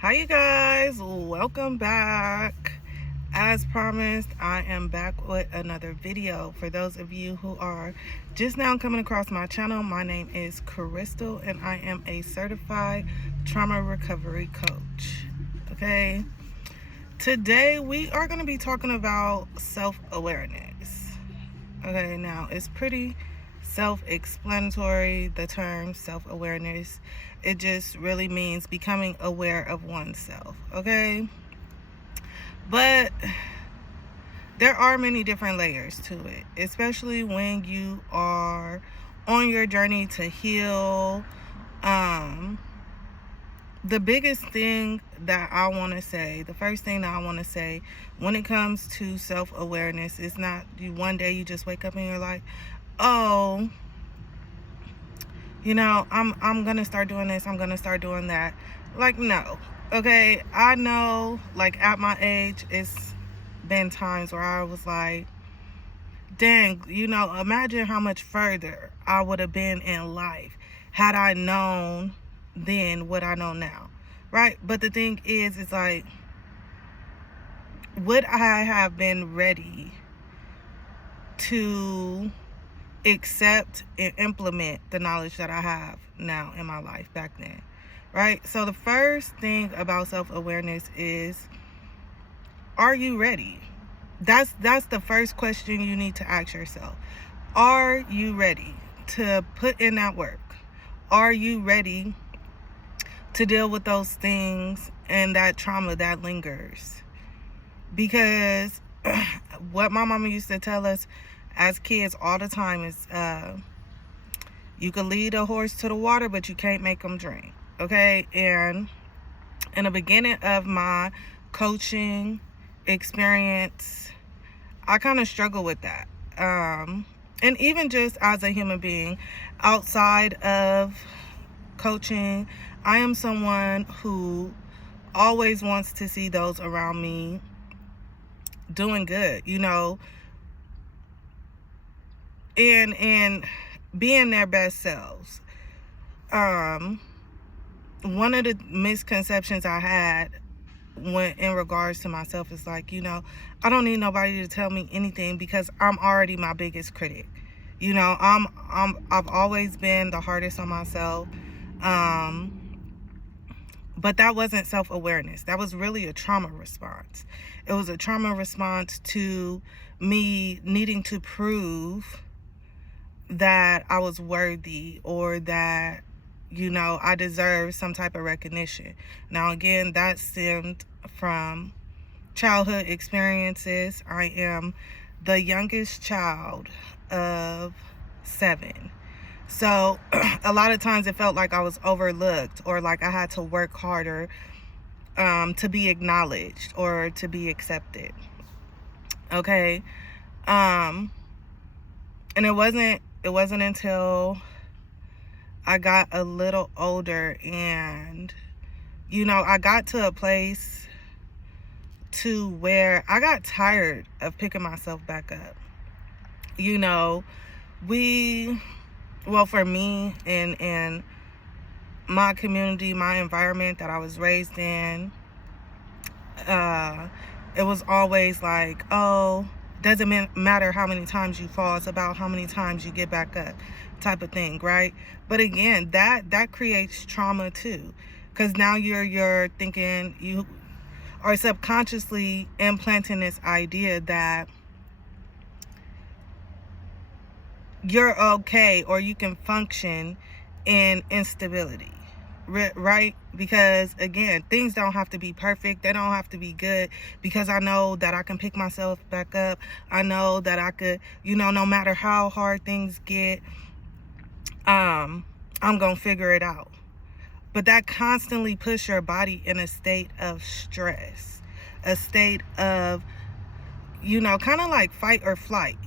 Hi you guys, welcome back. As promised, I am back with another video. For those of you who are just now coming across my channel, my name is Crystal and I am a certified trauma recovery coach. Okay, today we are going to be talking about self-awareness. Okay, now it's pretty self-explanatory, the term self-awareness. It just really means becoming aware of oneself. Okay, but there are many different layers to it, especially when you are on your journey to heal. The biggest thing that I want to say, the first thing that I want to say when it comes to self-awareness is not you one day you just wake up and you're like, oh, I'm gonna start doing this, I'm gonna start doing that. Like, no. Okay, I know, like, at my age, it's been times where I was like, dang, imagine how much further I would have been in life had I known then what I know now, right? But the thing is, it's like, would I have been ready to accept and implement the knowledge that I have now in my life back then, right? So the first thing about self-awareness is, are you ready? That's the first question you need to ask yourself. Are you ready to put in that work? Are you ready to deal with those things and that trauma that lingers? Because what my mama used to tell us as kids all the time is, you can lead a horse to the water, but you can't make them drink. Okay, and in the beginning of my coaching experience, I kind of struggle with that. And even just as a human being, outside of coaching, I am someone who always wants to see those around me doing good, and being their best selves. One of the misconceptions I had when in regards to myself is like, I don't need nobody to tell me anything because I'm already my biggest critic. I've always been the hardest on myself. But that wasn't self-awareness. That was really a trauma response. It was a trauma response to me needing to prove that I was worthy or that, I deserve some type of recognition. Now, again, that stemmed from childhood experiences. I am the youngest child of 7. So a lot of times it felt like I was overlooked or like I had to work harder to be acknowledged or to be accepted. Okay. And it wasn't until I got a little older and, I got to a place to where I got tired of picking myself back up. For me and my community, my environment that I was raised in, it was always like, oh, doesn't matter how many times you fall, it's about how many times you get back up, type of thing, right? But again, that creates trauma too, because now you're thinking, you are subconsciously implanting this idea that you're okay or you can function in instability, right? Because again, things don't have to be perfect, they don't have to be good, because I know that I can pick myself back up. I know that I could, no matter how hard things get, I'm gonna figure it out. But that constantly puts your body in a state of stress, a state of, kind of like fight or flight.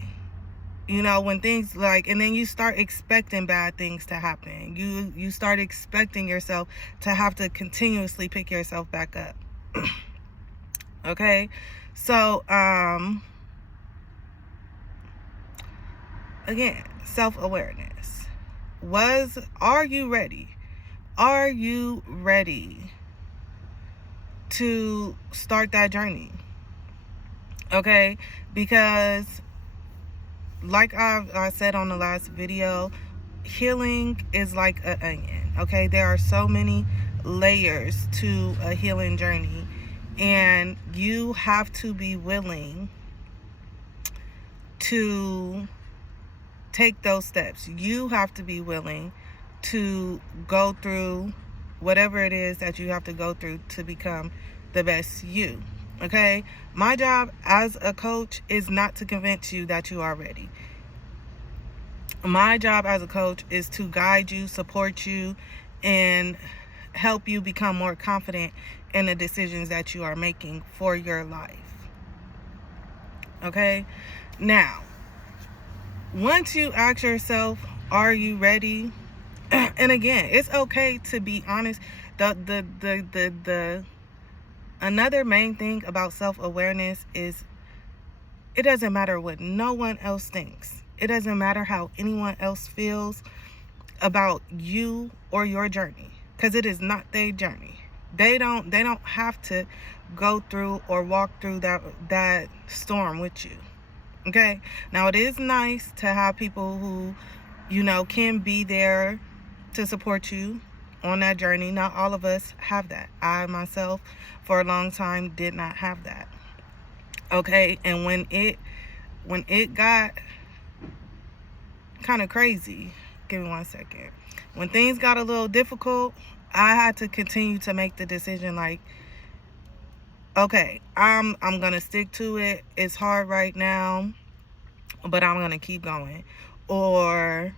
When things like, and then you start expecting bad things to happen. You start expecting yourself to have to continuously pick yourself back up. Okay. So, again, self-awareness are you ready? Are you ready to start that journey. Okay? Because like I said on the last video, healing is like an onion. Okay? There are so many layers to a healing journey, and you have to be willing to take those steps. You have to be willing to go through whatever it is that you have to go through to become the best you. Okay? My job as a coach is not to convince you that you are ready. My job as a coach is to guide you, support you, and help you become more confident in the decisions that you are making for your life. Okay? Now, once you ask yourself, are you ready? And again, it's okay to be honest. Another main thing about self-awareness is it doesn't matter what no one else thinks. It doesn't matter how anyone else feels about you or your journey, because it is not their journey. They don't have to go through or walk through that storm with you. Okay? Now, it is nice to have people who, can be there to support you on that journey. Not all of us have that. I myself, for a long time, did not have that. Okay? And when it got kind of crazy, give me 1 second. When things got a little difficult, I had to continue to make the decision like, okay, I'm going to stick to it. It's hard right now, but I'm going to keep going. Or,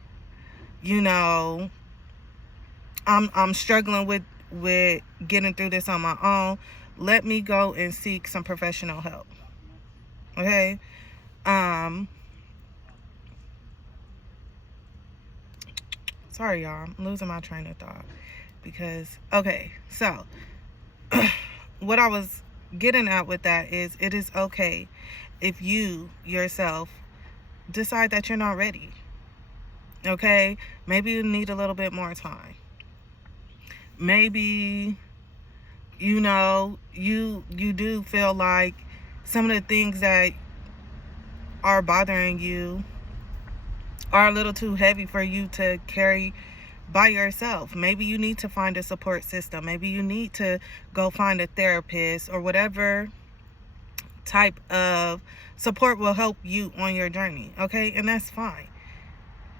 I'm struggling with getting through this on my own. Let me go and seek some professional help. Okay? Sorry, y'all. I'm losing my train of thought. Because, okay, so what I was getting at with that is it is okay if you yourself decide that you're not ready. Okay? Maybe you need a little bit more time. Maybe, you do feel like some of the things that are bothering you are a little too heavy for you to carry by yourself. Maybe you need to find a support system. Maybe you need to go find a therapist or whatever type of support will help you on your journey. Okay? And that's fine.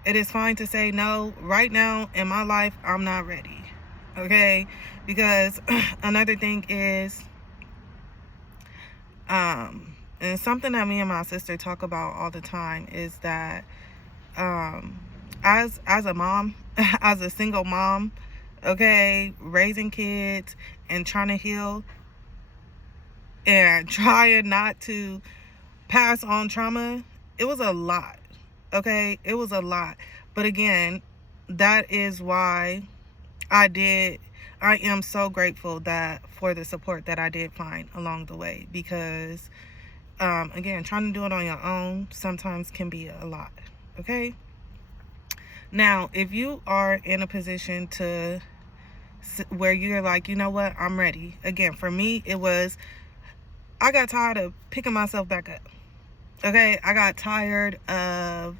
It is fine to say, no, right now in my life, I'm not ready. Okay? Because another thing is, and something that me and my sister talk about all the time is that as a mom, as a single mom, okay, raising kids and trying to heal and trying not to pass on trauma, it was a lot. Okay? It was a lot. But again, that is why I am so grateful for the support that I did find along the way, because again, trying to do it on your own sometimes can be a lot. Okay? Now, if you are in a position where you're like, you know what, I'm ready. Again, for me, I got tired of picking myself back up. Okay? I got tired of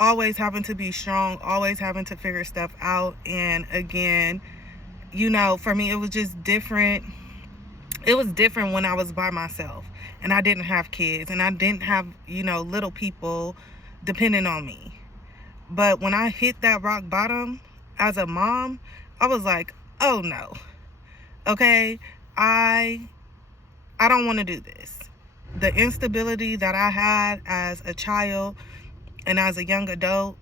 always having to be strong, always having to figure stuff out. And again, for me, it was just different. It was different when I was by myself and I didn't have kids and I didn't have, little people depending on me. But when I hit that rock bottom as a mom, I was like, oh no. Okay? I don't want to do this. The instability that I had as a child and as a young adult,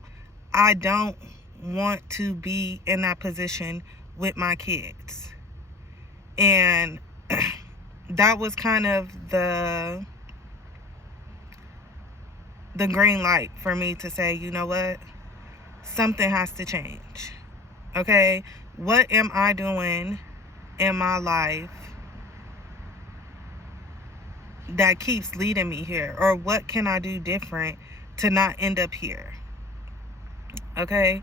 I don't want to be in that position with my kids. And that was kind of the green light for me to say, you know what? Something has to change. Okay? What am I doing in my life that keeps leading me here? Or what can I do different to not end up here? Okay?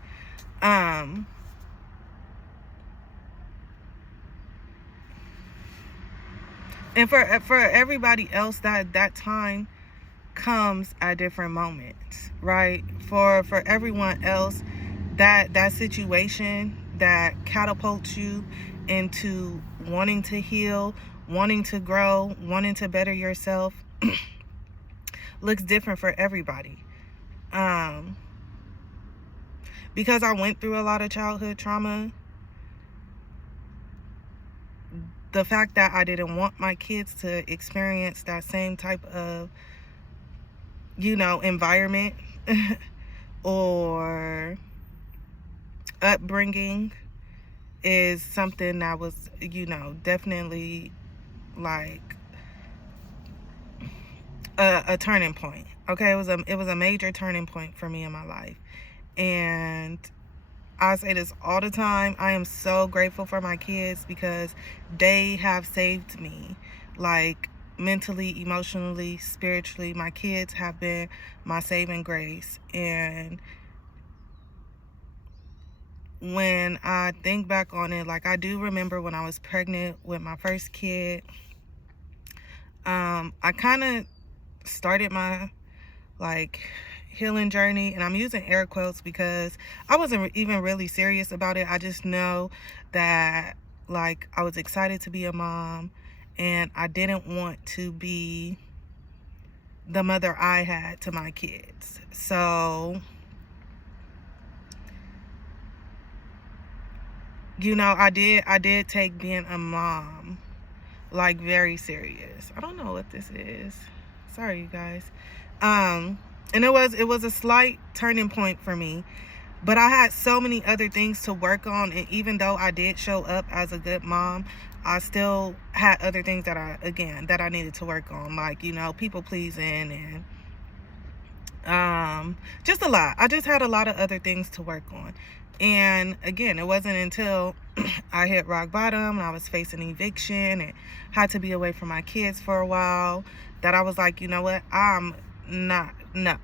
And for everybody else, that time comes at different moments, right? For everyone else, that situation that catapults you into wanting to heal, wanting to grow, wanting to better yourself looks different for everybody. Because I went through a lot of childhood trauma, the fact that I didn't want my kids to experience that same type of, environment or upbringing is something that was, definitely like a turning point. Okay, it was a major turning point for me in my life. And I say this all the time. I am so grateful for my kids because they have saved me, like mentally, emotionally, spiritually. My kids have been my saving grace. And when I think back on it, like, I do remember when I was pregnant with my first kid, I kind of started my healing journey, and I'm using air quotes because I wasn't even really serious about it. I just know that I was excited to be a mom, and I didn't want to be the mother I had to my kids. So I did take being a mom very serious. I don't know what this is. Sorry, you guys. And it was a slight turning point for me, but I had so many other things to work on. And even though I did show up as a good mom, I still had other things that I needed to work on, people pleasing and just a lot. I just had a lot of other things to work on. And again, it wasn't until I hit rock bottom and I was facing eviction and had to be away from my kids for a while that I was like, you know what? I'm not, no.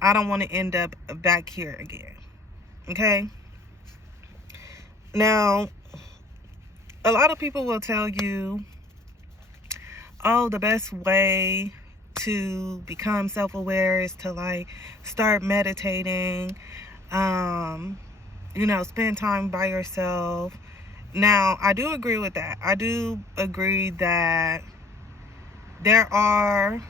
I don't want to end up back here again. Okay? Now, a lot of people will tell you, oh, the best way to become self-aware is to start meditating, spend time by yourself. Now, I do agree with that. I do agree that there are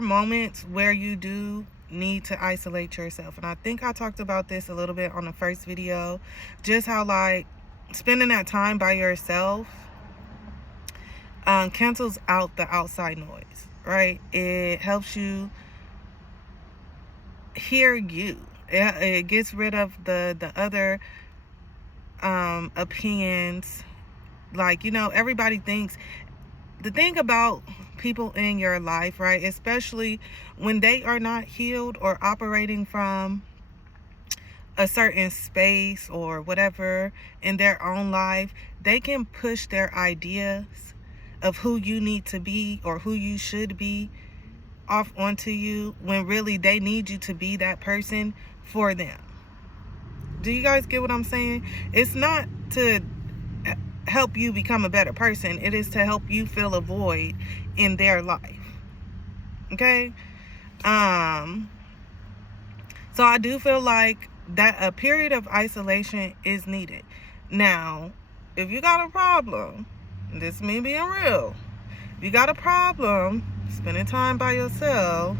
moments where you do need to isolate yourself. And I think I talked about this a little bit on the first video, just how spending that time by yourself cancels out the outside noise, right? It helps you hear you. It gets rid of the other opinions. Everybody thinks. The thing about people in your life, right, especially when they are not healed or operating from a certain space or whatever in their own life, they can push their ideas of who you need to be or who you should be off onto you when really they need you to be that person for them. Do you guys get what I'm saying? It's not to help you become a better person. It is to help you fill a void in their life. Okay? So I do feel like that a period of isolation is needed. Now, if you got a problem, this is me being real. If you got a problem spending time by yourself,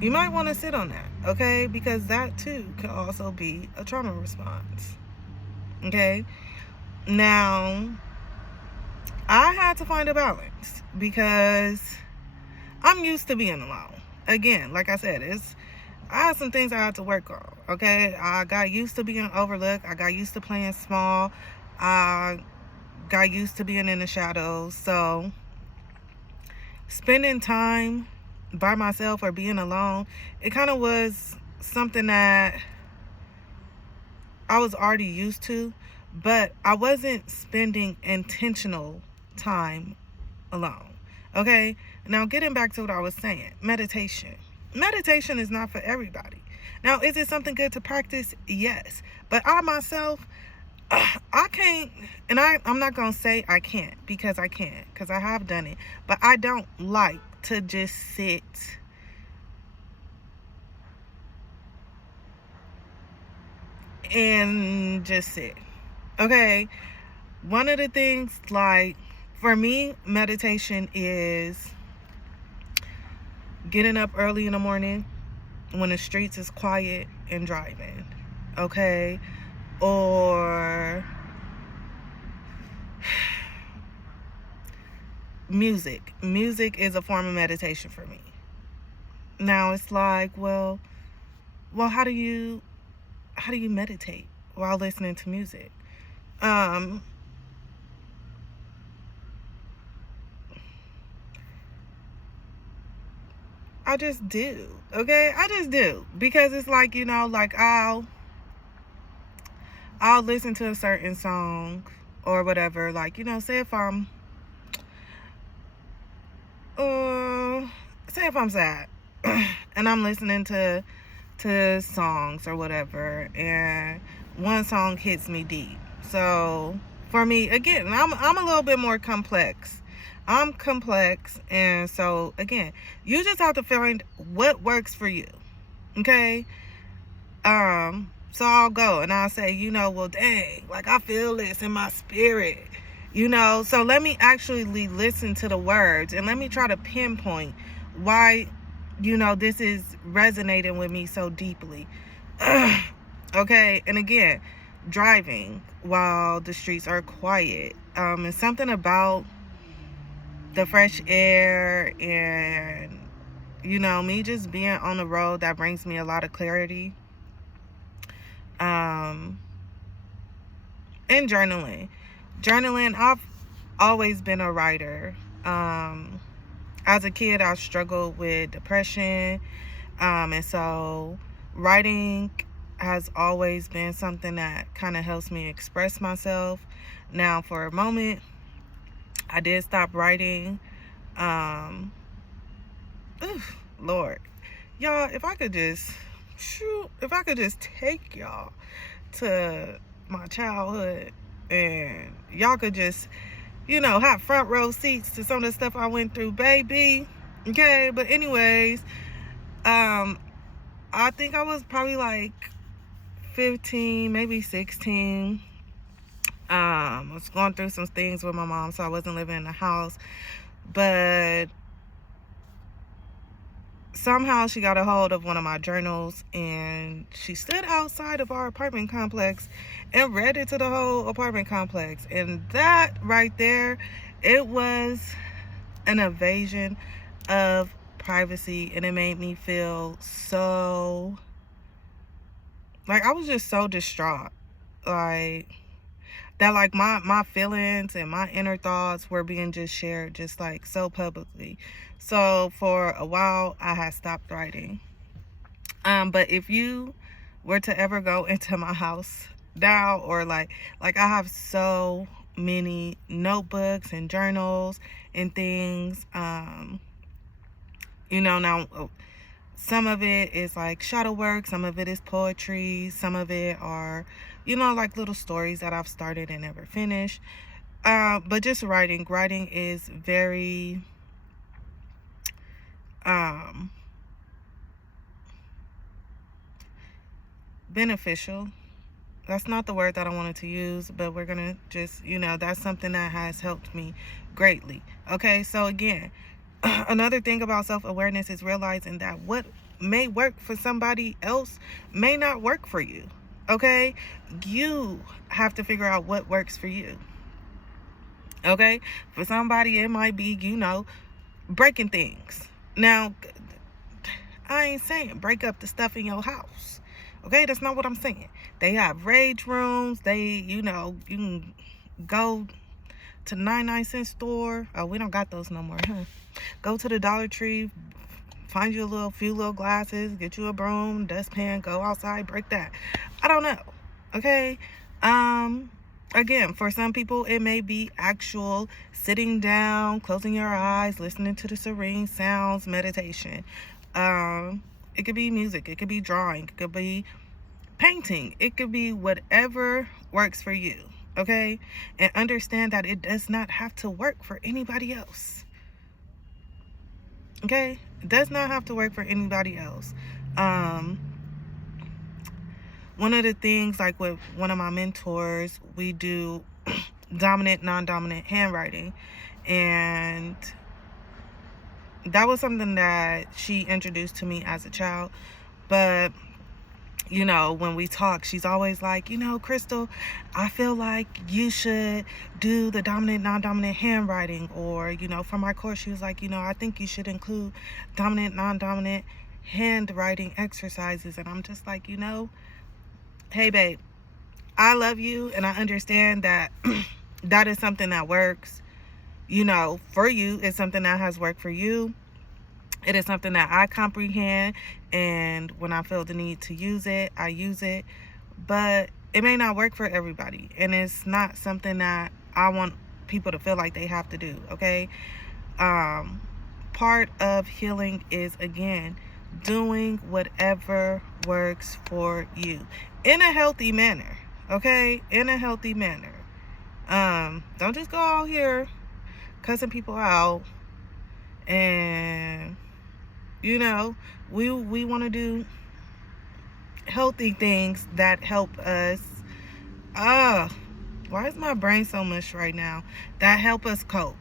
you might want to sit on that, okay? Because that too can also be a trauma response. Okay? Now, I had to find a balance because I'm used to being alone. Again, like I said, I had some things I had to work on, okay? I got used to being overlooked. I got used to playing small. I got used to being in the shadows. So spending time by myself or being alone, it kind of was something that I was already used to, but I wasn't spending intentional time alone. Okay? Now, getting back to what I was saying, meditation is not for everybody. Now, is it something good to practice? Yes. But I myself, I can't, and I'm not going to say I can't, because I can, because I have done it. But I don't like to just sit and just sit. Okay? One of the things, like, for me, meditation is getting up early in the morning when the streets is quiet and driving. Okay? Or music. Music is a form of meditation for me. Now it's like, well, how do you meditate while listening to music? I just do. Okay? I just do. Because it's like, like I'll listen to a certain song or whatever. Like, say if I'm sad and I'm listening to songs or whatever, and one song hits me deep. So for me, again, I'm a little bit more complex. I'm complex, and so again, you just have to find what works for you. Okay? So I'll go and I'll say, well, dang, like I feel this in my spirit. So let me actually listen to the words and let me try to pinpoint why, this is resonating with me so deeply. Okay, and again, driving while the streets are quiet. And something about the fresh air and, me just being on the road, that brings me a lot of clarity. And journaling. I've always been a writer. As a kid, I struggled with depression. And so writing has always been something that kind of helps me express myself. Now, for a moment, I did stop writing. Lord, y'all, if I could just take y'all to my childhood and y'all could just, have front row seats to some of the stuff I went through, baby. Okay, but anyways, I think I was probably like 15, maybe 16. I was going through some things with my mom, so I wasn't living in the house. But somehow she got a hold of one of my journals, and she stood outside of our apartment complex and read it to the whole apartment complex. And that right there, it was an invasion of privacy, and it made me feel so, like, I was just so distraught. Like, that, like, my feelings and my inner thoughts were being just shared just like so publicly. So for a while I had stopped writing. But if you were to ever go into my house now, or like I have so many notebooks and journals and things, now some of it is like shadow work, some of it is poetry, some of it are, like little stories that I've started and never finished. But just writing is very beneficial. That's not the word that I wanted to use, but we're gonna just, that's something that has helped me greatly. Okay, so again, another thing about self-awareness is realizing that what may work for somebody else may not work for you. Okay, you have to figure out what works for you. Okay, for somebody it might be, breaking things. Now, I ain't saying break up the stuff in your house. Okay, that's not what I'm saying. They have rage rooms. You can go to 99-cent store. Oh, we don't got those no more, huh? Go to the Dollar Tree, find you a few little glasses, get you a broom, dustpan, go outside, break that. I don't know. Okay. Again, for some people it may be actual sitting down, closing your eyes, listening to the serene sounds, meditation. It could be music, it could be drawing, it could be painting, it could be whatever works for you. Okay? And understand that it does not have to work for anybody else. Okay? It does not have to work for anybody else. One of the things, like with one of my mentors, we do dominant, non-dominant handwriting. And that was something that she introduced to me as a child. But, you know, when we talk, she's always like, you know, Crystal, I feel like you should do the dominant, non-dominant handwriting. Or, you know, for my course, she was like, you know, I think you should include dominant, non-dominant handwriting exercises. And I'm just like, you know, hey, babe, I love you, and I understand that that is something that works, you know, for you. It's something that has worked for you. It is something that I comprehend, and when I feel the need to use it, I use it. But it may not work for everybody, and it's not something that I want people to feel like they have to do, okay? Part of healing is, again, doing whatever works for you in a healthy manner. Okay, in a healthy manner. Don't just go out here cussing people out. And you know, we want to do healthy things that help us. Why is my brain so much right now? That help us cope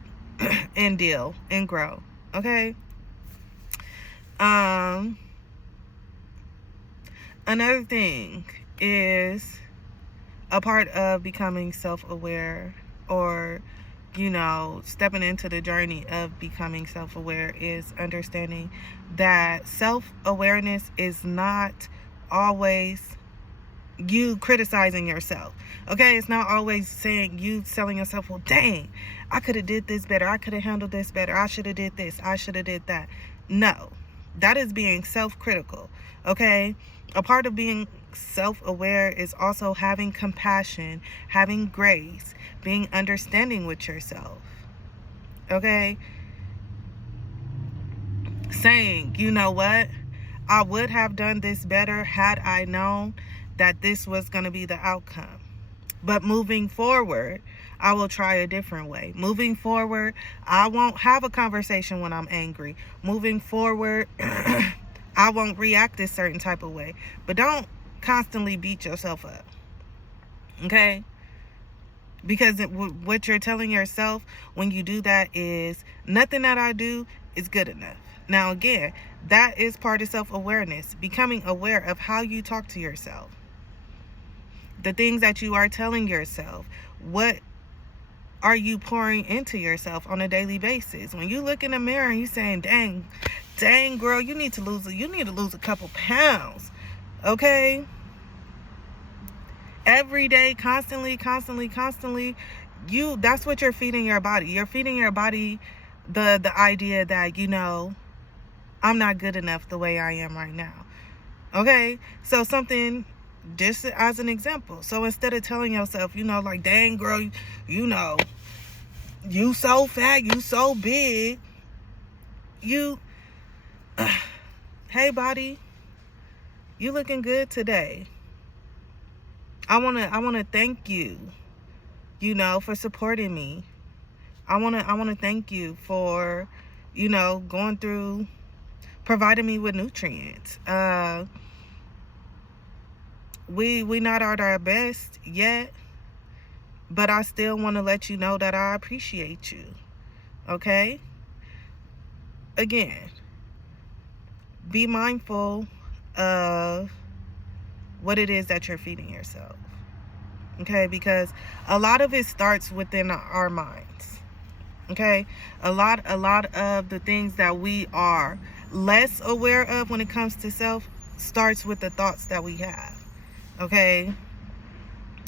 and deal and grow. Okay. Another thing is a part of becoming self-aware, or, you know, stepping into the journey of becoming self-aware, is understanding that self-awareness is not always you criticizing yourself. Okay, it's not always saying you telling yourself, well, dang, I could have did this better, I could have handled this better, I should have did this, I should have did that. No, that is being self-critical. Okay, a part of being self-aware is also having compassion, having grace, being understanding with yourself. Okay, saying, you know what, I would have done this better had I known that this was going to be the outcome. But moving forward, I will try a different way. Moving forward, I won't have a conversation when I'm angry. Moving forward, I won't react a certain type of way. But don't constantly beat yourself up. Okay? Because what you're telling yourself when you do that is, nothing that I do is good enough. Now, again, that is part of self-awareness. Becoming aware of how you talk to yourself. The things that you are telling yourself. What are you pouring into yourself on a daily basis? When you look in the mirror and you saying, dang girl, you need to lose a couple pounds. Okay? Every day, constantly, that's what you're feeding your body. You're feeding your body the idea that, you know, I'm not good enough the way I am right now. Okay? So something, just as an example. So instead of telling yourself, you know, like, dang girl, you know, you so fat, you so big, hey body, you looking good today. I wanna thank you, you know, for supporting me. I wanna thank you for, you know, going through, providing me with nutrients. We not at our best yet, but I still want to let you know that I appreciate you. Okay? Again, be mindful of what it is that you're feeding yourself. Okay? Because a lot of it starts within our minds. Okay? A lot of the things that we are less aware of when it comes to self starts with the thoughts that we have. Okay?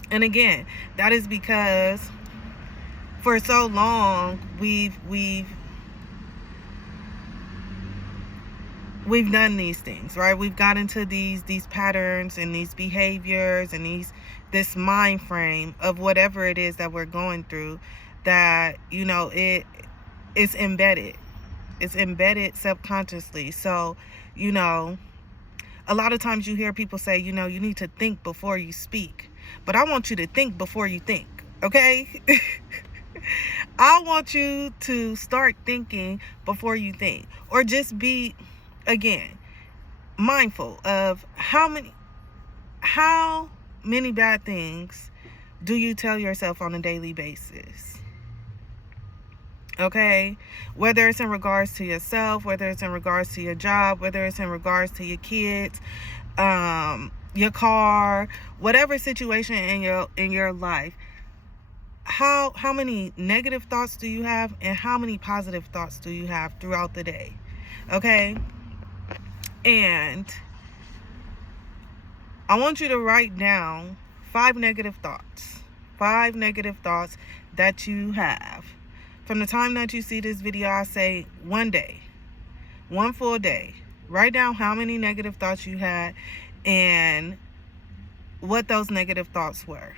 And again, that is because for so long we've done these things, right? We've got into these patterns and these behaviors and this mind frame of whatever it is that we're going through, that, you know, it's embedded subconsciously. So, you know, A lot of times you hear people say, you know, you need to think before you speak. But I want you to think before you think, okay? I want you to start thinking before you think. Or just be, again, mindful of how many bad things do you tell yourself on a daily basis? Okay? Whether it's in regards to yourself, whether it's in regards to your job, whether it's in regards to your kids, your car, whatever situation in your life, how many negative thoughts do you have and how many positive thoughts do you have throughout the day? Okay? And I want you to write down 5 negative thoughts. 5 negative thoughts that you have. From the time that you see this video, I say one day, one full day. Write down how many negative thoughts you had and what those negative thoughts were.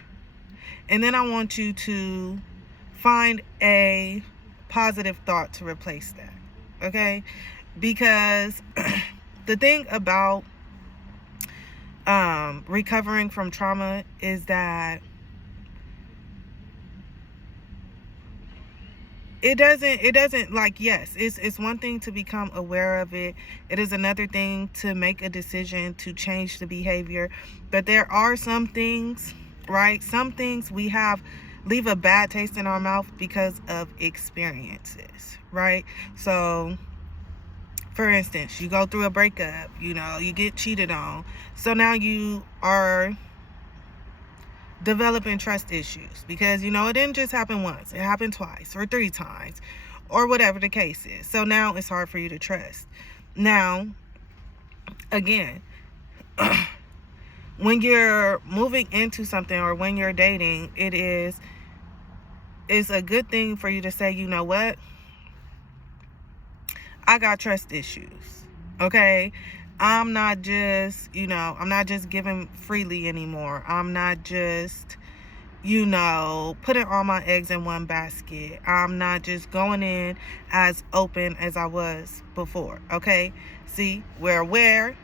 And then I want you to find a positive thought to replace that. Okay? Because the thing about recovering from trauma is that it doesn't like, yes, it's one thing to become aware of it. It is another thing to make a decision to change the behavior. But there are some things, right? Some things we have leave a bad taste in our mouth because of experiences, right? So for instance, you go through a breakup, you know, you get cheated on. So now you are developing trust issues because, you know, it didn't just happen once. It happened twice or 3 times or whatever the case is. So now it's hard for you to trust. Now, again, when you're moving into something or when you're dating, it's a good thing for you to say, you know what? I got trust issues. Okay? I'm not just giving freely anymore. I'm not just, putting all my eggs in one basket. I'm not just going in as open as I was before. Okay? See, we're aware.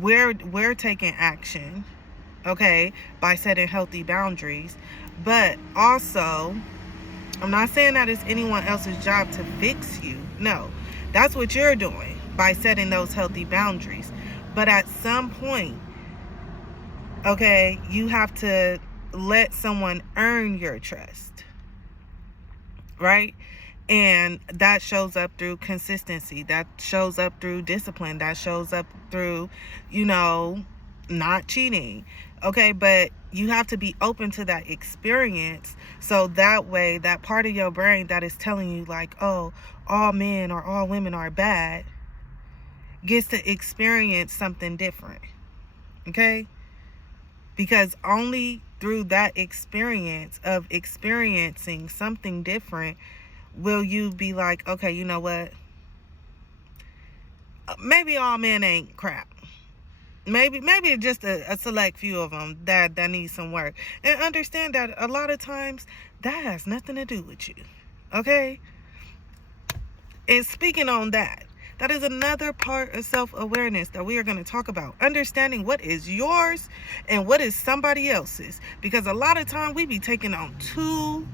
We're taking action, okay, by setting healthy boundaries. But also, I'm not saying that it's anyone else's job to fix you. No, that's what you're doing by setting those healthy boundaries. But at some point, okay, you have to let someone earn your trust, right? And that shows up through consistency. That shows up through discipline. That shows up through, not cheating. Okay, but you have to be open to that experience. So that way, that part of your brain that is telling you like, oh, all men or all women are bad, gets to experience something different. Okay? Because only through that experience of experiencing something different will you be like, okay, you know what? Maybe all men ain't crap. Maybe just a select few of them that need some work. And understand that a lot of times that has nothing to do with you. Okay? And speaking on that is another part of self-awareness that we are going to talk about. Understanding what is yours and what is somebody else's. Because a lot of time we be taking on too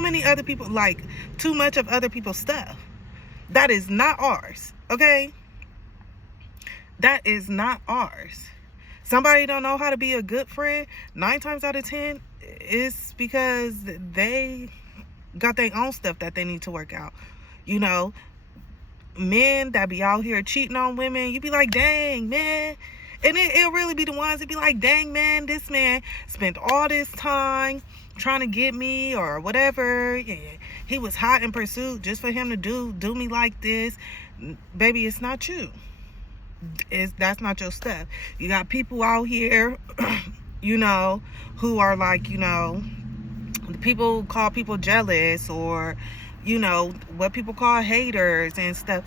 many other people, like too much of other people's stuff. That is not ours. Okay? That is not ours. Somebody don't know how to be a good friend. 9 times out of 10, it's because they got their own stuff that they need to work out. Men that be out here cheating on women, you be like, dang, man. And it'll really be the ones that be like, dang, man, this man spent all this time trying to get me or whatever. Yeah, he was hot in pursuit just for him to do me like this. Baby, it's not you. That's not your stuff. You got people out here, who are like, people call people jealous or, what people call haters and stuff.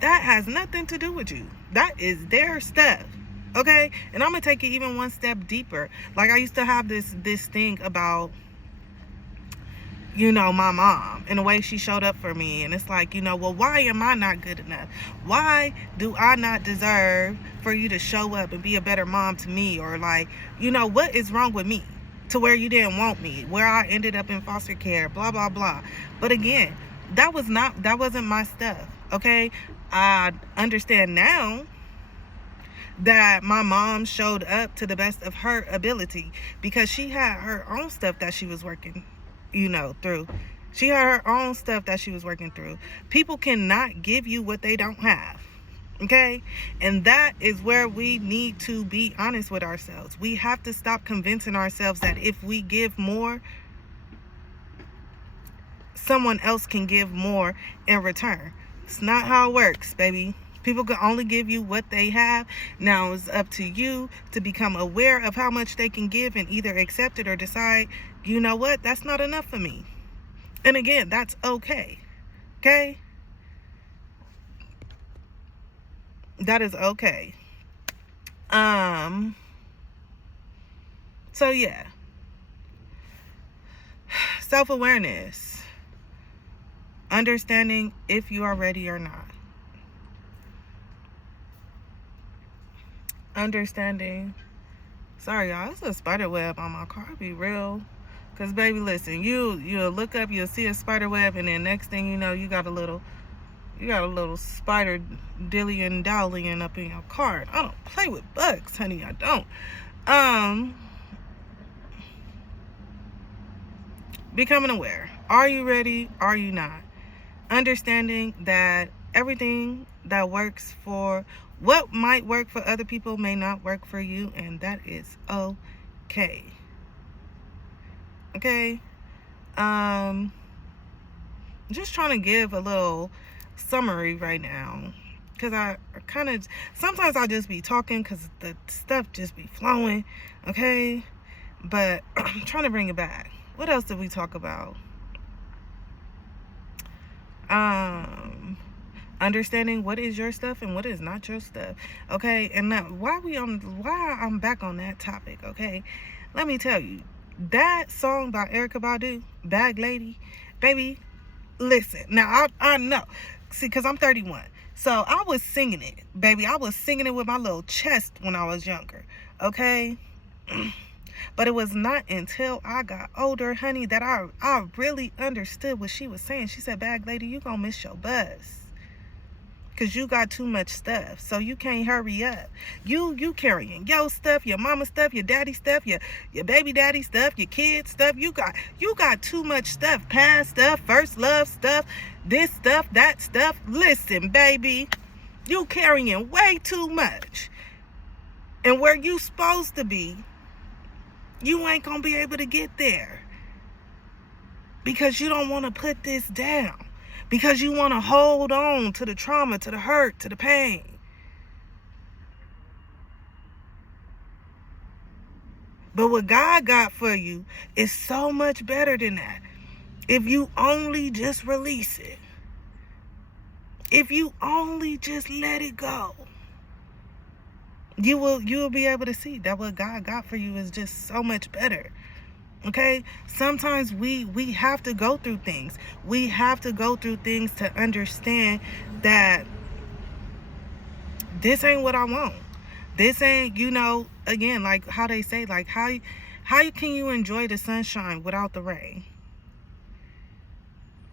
That has nothing to do with you. That is their stuff. Okay? And I'm going to take it even one step deeper. Like I used to have this thing about my mom and the way she showed up for me. And it's like, well, why am I not good enough? Why do I not deserve for you to show up and be a better mom to me? Or like, what is wrong with me to where you didn't want me, where I ended up in foster care, blah, blah, blah. But again, that wasn't my stuff. Okay. I understand now that my mom showed up to the best of her ability because she had her own stuff that she was working, through. She had her own stuff that she was working through. People cannot give you what they don't have. Okay? And that is where we need to be honest with ourselves. We have to stop convincing ourselves that if we give more, someone else can give more in return. It's not how it works, baby. People can only give you what they have. Now it's up to you to become aware of how much they can give and either accept it or decide, you know what, that's not enough for me. And again, that's okay. Okay? That is okay. So yeah. Self-awareness. Understanding if you are ready or not. Understanding. Sorry, y'all. It's a spider web on my car. Be real. Because, baby, listen. You'll look up. You'll see a spider web. And then next thing you know, you got a little spider dilly-and dallying up in your car. I don't play with bugs, honey. I don't. Becoming aware. Are you ready? Are you not? Understanding that everything that works for what might work for other people may not work for you, and that is okay. Okay? Just trying to give a little summary right now, because I kind of, sometimes I'll just be talking because the stuff just be flowing, okay? But I'm trying to bring it back. What else did we talk about? Understanding what is your stuff and what is not your stuff. Okay, and now why I'm back on that topic, okay? Let me tell you, that song by Erykah Badu, Bag Lady, baby, listen. Now I know. See, because I'm 31. So I was singing it, baby. I was singing it with my little chest when I was younger. Okay? But it was not until I got older, honey, that I really understood what she was saying. She said, Bag Lady, you gonna miss your bus. Because you got too much stuff. So you can't hurry up. You carrying your stuff, your mama stuff, your daddy stuff, your baby daddy stuff, your kids stuff. You got too much stuff. Past stuff, first love stuff, this stuff, that stuff. Listen, baby, you carrying way too much. And where you supposed to be, you ain't gonna be able to get there. Because you don't want to put this down. Because you want to hold on to the trauma, to the hurt, to the pain. But what God got for you is so much better than that. If you only just release it. If you only just let it go. You will be able to see that what God got for you is just so much better. Okay, sometimes we have to go through things. We have to go through things to understand that this ain't what I want. This ain't, again, like how they say, like how can you enjoy the sunshine without the rain?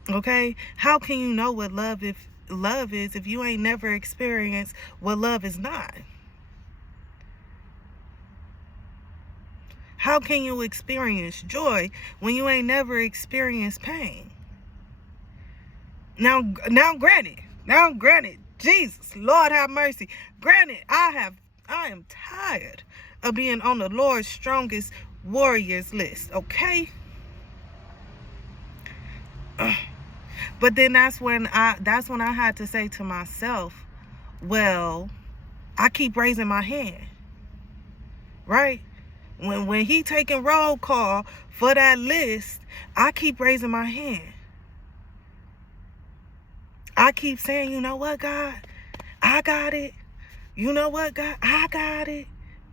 Okay, how can you know what love is if you ain't never experienced what love is not? How can you experience joy when you ain't never experienced pain? Now granted, Jesus, Lord have mercy. Granted, I am tired of being on the Lord's strongest warriors list, okay? But then that's when I had to say to myself, well, I keep raising my hand. Right? When he taking roll call for that list, I keep raising my hand. I keep saying, you know what, God? I got it. You know what, God? I got it.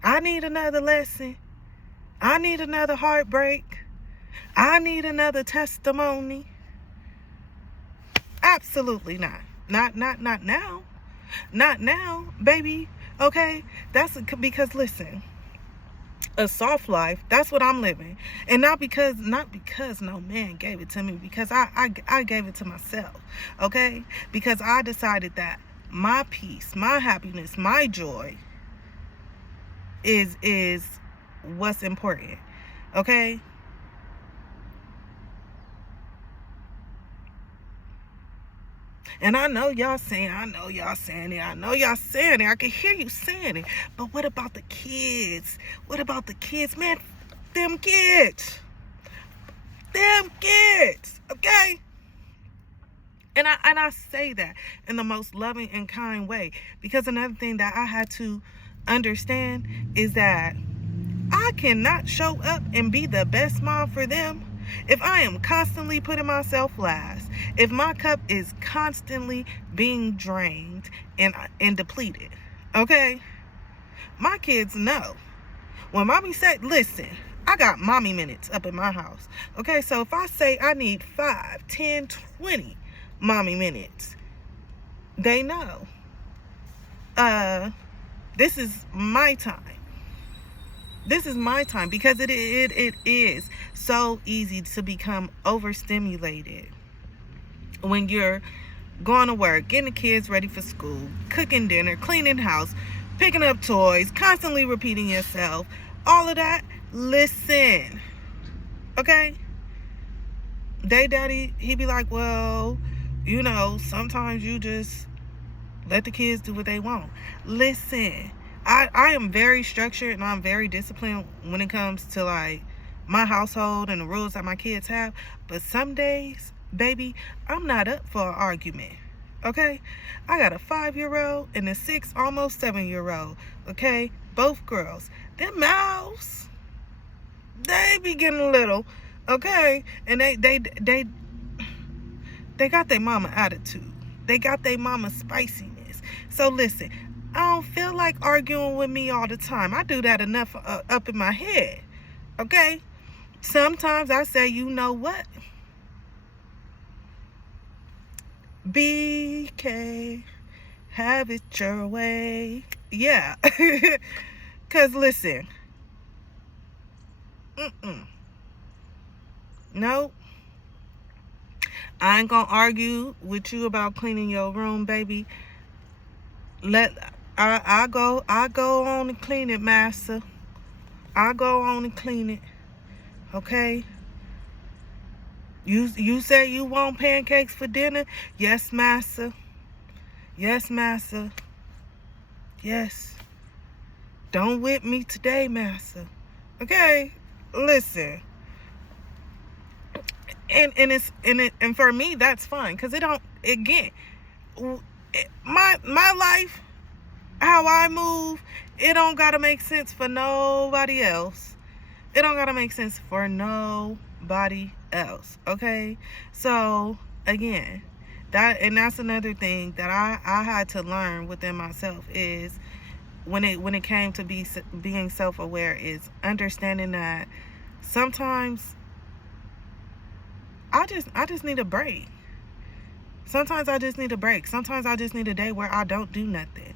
I need another lesson. I need another heartbreak. I need another testimony. Absolutely not. Not now. Not now, baby. Okay? That's because listen, a soft life, that's what I'm living. And not because no man gave it to me, because I gave it to myself. Okay? Because I decided that my peace, my happiness, my joy is what's important. Okay? And I know y'all saying it. I know y'all saying it. I can hear you saying it. But what about the kids? What about the kids? Man, them kids. Okay? And I say that in the most loving and kind way. Because another thing that I had to understand is that I cannot show up and be the best mom for them if I am constantly putting myself last, if my cup is constantly being drained and depleted. Okay? My kids know. When mommy said, listen, I got mommy minutes up in my house. Okay? So if I say I need 5, 10, 20 mommy minutes, they know. This is my time. This is my time, because it is so easy to become overstimulated when you're going to work, getting the kids ready for school, cooking dinner, cleaning house, picking up toys, constantly repeating yourself, all of that. Listen, okay? Daddy, he be like, well, sometimes you just let the kids do what they want. Listen, I am very structured and I'm very disciplined when it comes to like my household and the rules that my kids have. But some days, baby, I'm not up for an argument. Okay? I got a 5-year-old and a 6, almost 7-year-old. Okay? Both girls. Them mouths, they be getting little. Okay? And they got their mama attitude. They got their mama spiciness. So listen, I don't feel like arguing with me all the time. I do that enough up in my head. Okay? Sometimes I say, you know what? BK, have it your way. Yeah. Because listen. No. I ain't gonna argue with you about cleaning your room, baby. I go on and clean it, master. I go on and clean it. Okay? You say you want pancakes for dinner? Yes, master. Yes, master. Yes. Don't whip me today, master. Okay? Listen. And for me that's fine, because my life, how I move, it don't gotta make sense for nobody else. It don't gotta make sense for nobody else. Okay? So again, that's another thing that I had to learn within myself, is when it came to being self-aware, is understanding that sometimes I just need a break. Sometimes I just need a break. Sometimes I just need a day where I don't do nothing.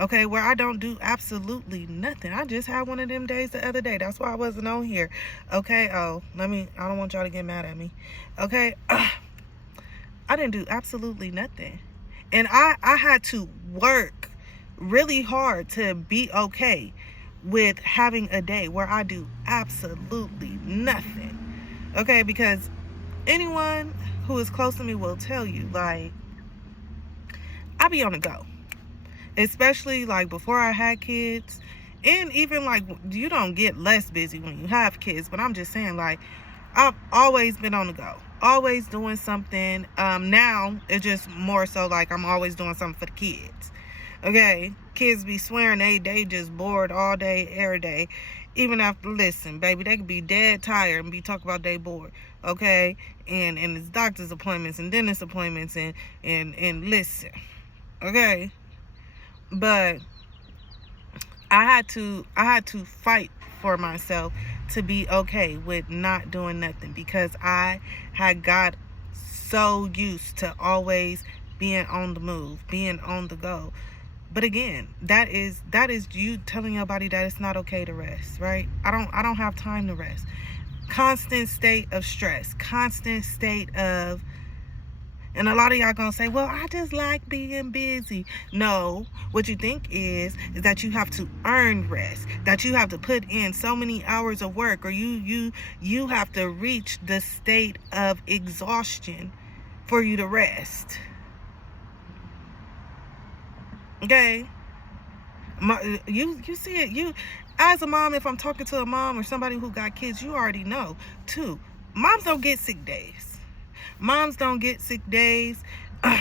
Okay, where I don't do absolutely nothing. I just had one of them days the other day. That's why I wasn't on here. Okay, I don't want y'all to get mad at me. Okay, I didn't do absolutely nothing. And I had to work really hard to be okay with having a day where I do absolutely nothing. Okay, because anyone who is close to me will tell you, like, I be on the go. Especially like before I had kids, and even like you don't get less busy when you have kids, but I'm just saying, like, I've always been on the go, always doing something. Now it's just more so like I'm always doing something for the kids. Okay, kids be swearing they just bored all day every day, even after, listen, baby, they could be dead tired and be talking about they bored. Okay, and it's doctor's appointments and dentist appointments and listen. Okay. But I had to fight for myself to be okay with not doing nothing, because I had got so used to always being on the move, being on the go. But again, that is you telling your body that it's not okay to rest, right? I don't have time to rest. Constant state of stress, constant state of, and a lot of y'all gonna say, well, I just like being busy. No, what you think is that you have to earn rest, that you have to put in so many hours of work, or you have to reach the state of exhaustion for you to rest. Okay? You see it. You, as a mom, if I'm talking to a mom or somebody who got kids, you already know too. Moms don't get sick days. Moms don't get sick days,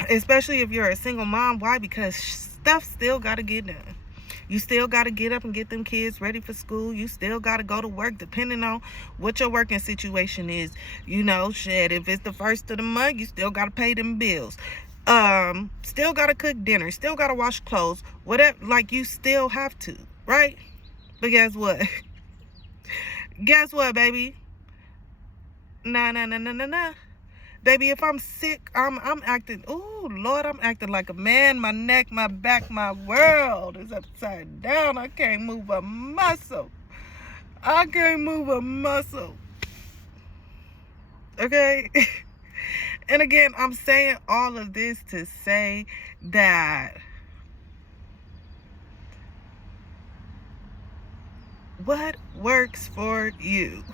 especially if you're a single mom. Why? Because stuff still got to get done. You still got to get up and get them kids ready for school. You still got to go to work, depending on what your working situation is. You know, shit, if it's the first of the month, you still got to pay them bills. Still got to cook dinner. Still got to wash clothes. Whatever, like, you still have to, right? But guess what? Guess what, baby? Nah. Baby, if I'm sick, I'm acting, oh, Lord, I'm acting like a man. My neck, my back, my world is upside down. I can't move a muscle. I can't move a muscle. Okay? And again, I'm saying all of this to say that what works for you?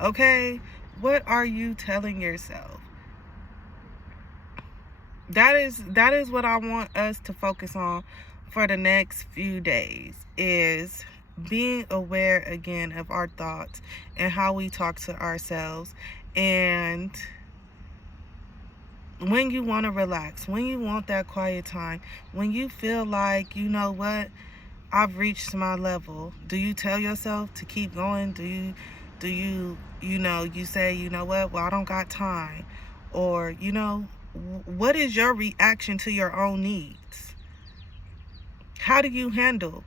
Okay? What are you telling yourself? That is what I want us to focus on for the next few days, is being aware again of our thoughts and how we talk to ourselves. And when you want to relax, when you want that quiet time, when you feel like, you know what, I've reached my level, do you tell yourself to keep going? Do you you say, you know what, well, I don't got time? Or, you know, what is your reaction to your own needs? How do you handle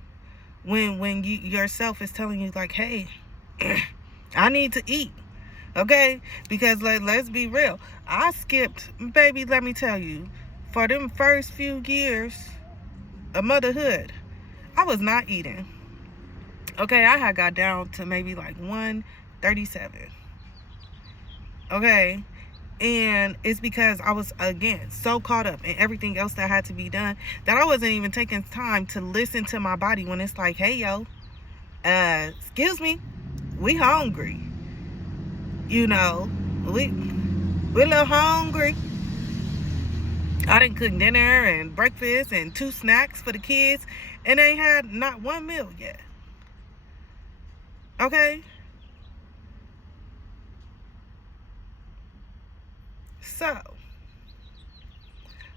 when yourself is telling you, like, hey, I need to eat? Okay? Because let's be real. I skipped, baby, let me tell you, for them first few years of motherhood, I was not eating. Okay, I had got down to maybe like 137. Okay? And it's because I was, again, so caught up in everything else that had to be done that I wasn't even taking time to listen to my body when it's like, hey, yo, excuse me, we hungry. You know, we're a little hungry. I didn't cook dinner and breakfast and 2 snacks for the kids, and they had not one meal yet. Okay? So,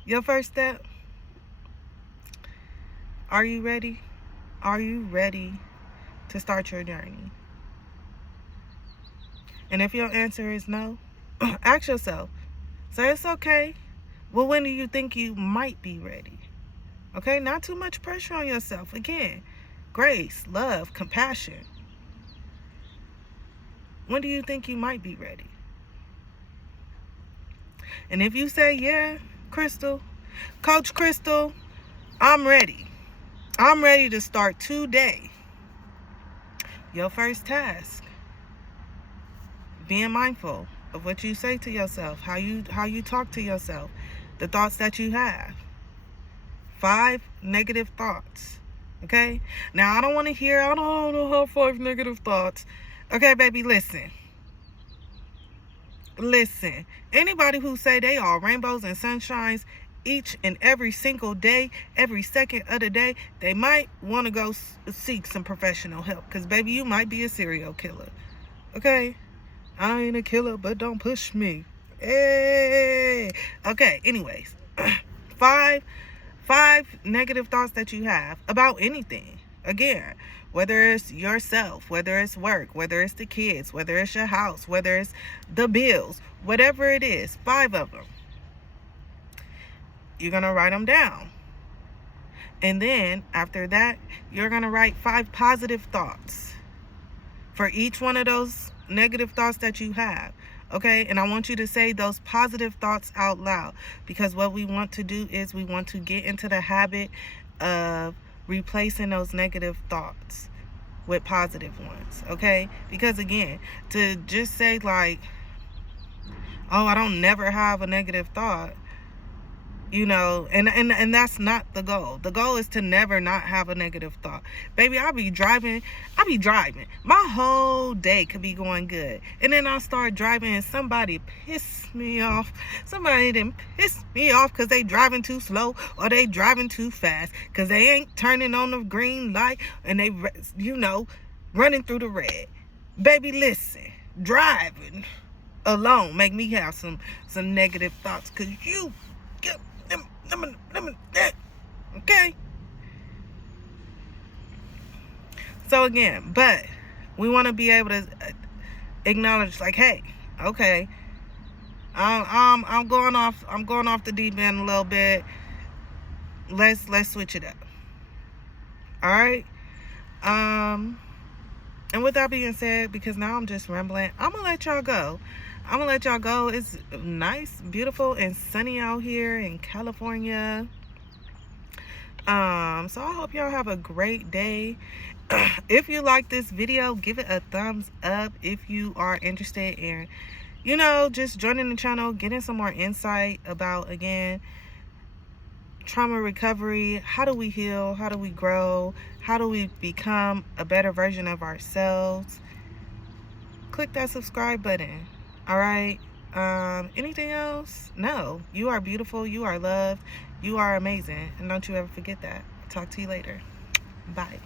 your first step, are you ready? Are you ready to start your journey? And if your answer is no, ask yourself, say it's okay. Well, when do you think you might be ready? Okay, not too much pressure on yourself. Again, grace, love, compassion. When do you think you might be ready? And if you say, yeah, Crystal, Coach Crystal, I'm ready. I'm ready to start today. Your first task, being mindful of what you say to yourself, how you talk to yourself, the thoughts that you have. 5 negative thoughts. Okay? Now, I don't want to hear, I don't have 5 negative thoughts. Okay, baby, listen. Listen. Anybody who say they are rainbows and sunshines each and every single day, every second of the day, they might want to go seek some professional help. Because, baby, you might be a serial killer. Okay? I ain't a killer, but don't push me. Hey. Okay, anyways. 5 negative thoughts that you have about anything. Again, whether it's yourself, whether it's work, whether it's the kids, whether it's your house, whether it's the bills, whatever it is, 5 of them. You're going to write them down. And then after that, you're going to write 5 positive thoughts for each one of those negative thoughts that you have. Okay, and I want you to say those positive thoughts out loud, because what we want to do is we want to get into the habit of replacing those negative thoughts with positive ones. Okay, because again, to just say like, oh, I don't never have a negative thought, you know, and that's not the goal. The goal is to never not have a negative thought. Baby, I be driving. My whole day could be going good, and then I'll start driving and somebody piss me off. Somebody didn't piss me off because they driving too slow or they driving too fast because they ain't turning on the green light and they, you know, running through the red. Baby, listen, driving alone make me have some negative thoughts because you get them, okay? So again, but we want to be able to acknowledge, like, hey, okay, I'm going off the deep end a little bit. Let's switch it up. All right. And with that being said, because now I'm just rambling, I'm gonna let y'all go. It's nice, beautiful, and sunny out here in California. So I hope y'all have a great day. If you like this video, give it a thumbs up. If you are interested in, you know, just joining the channel, getting some more insight about, again, trauma recovery. How do we heal? How do we grow? How do we become a better version of ourselves? Click that subscribe button. All right. Anything else? No. You are beautiful. You are loved. You are amazing. And don't you ever forget that. Talk to you later. Bye.